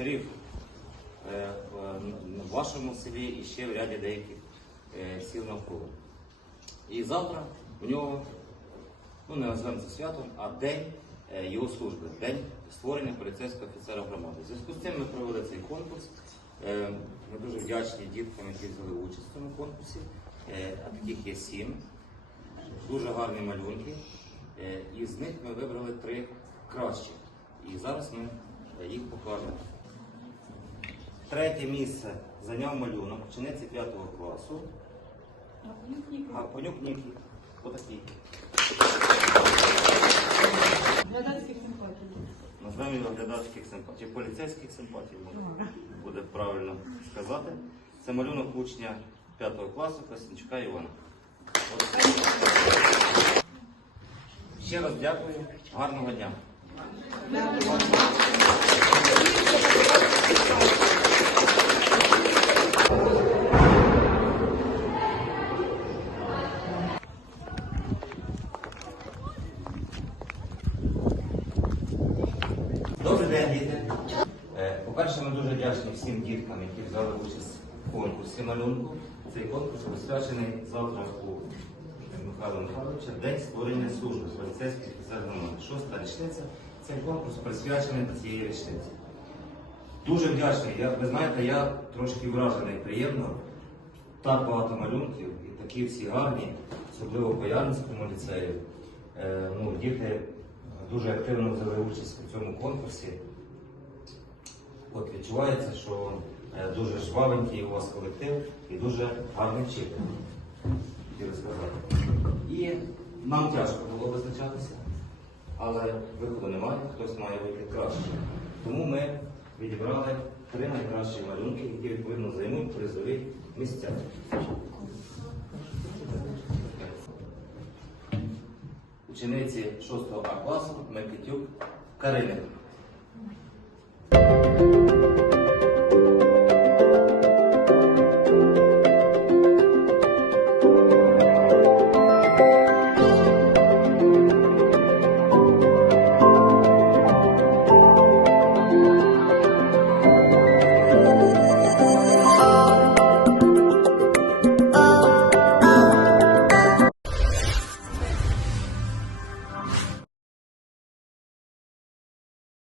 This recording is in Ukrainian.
Шериф е, в- в вашому селі і ще в ряді деяких е, сіл навколо. І завтра у нього, ну не називаємо це святом, а день е, його служби, день створення поліцейського офіцера громади. В зв'язку з цим ми провели цей конкурс. Ми дуже вдячні діткам, які взяли участь в цьому конкурсі. А таких є сім. Дуже гарні малюнки. І з них ми вибрали три кращі. І зараз ми їх покажемо. Третє місце зайняв малюнок учениці 5 класу. Гарпанюк Нікі. Отакий. Глядацьких симпатій. Назвемо його глядацьких симпатій, чи поліцейських симпатій, може, буде правильно сказати. Це малюнок учня 5 класу Красенчука Івана. Ще раз дякую, гарного дня. Добрий день, діти. Е, По-перше, ми дуже вдячні всім діткам, які взяли участь в конкурсі малюнку. Цей конкурс присвячений завтра у Михайла Михайловича День створення служби поліцейських громади. Шоста річниця. Цей конкурс присвячений до цієї річниці. Дуже вдячний. Я, ви знаєте, я трошки вражений приємно. Так багато малюнків і такі всі гарні, особливо по Яринському ліцею. Е, ну, діти дуже активно взяли участь у цьому конкурсі. От відчувається, що е, дуже жвавенький у вас колектив і дуже гарний вчитель. І нам тяжко було визначатися, але виходу немає, хтось має вийти краще. Тому ми відібрали три найкращі малюнки, які відповідно займуть призові місця. учениці 6 А класу Микитюк Карини.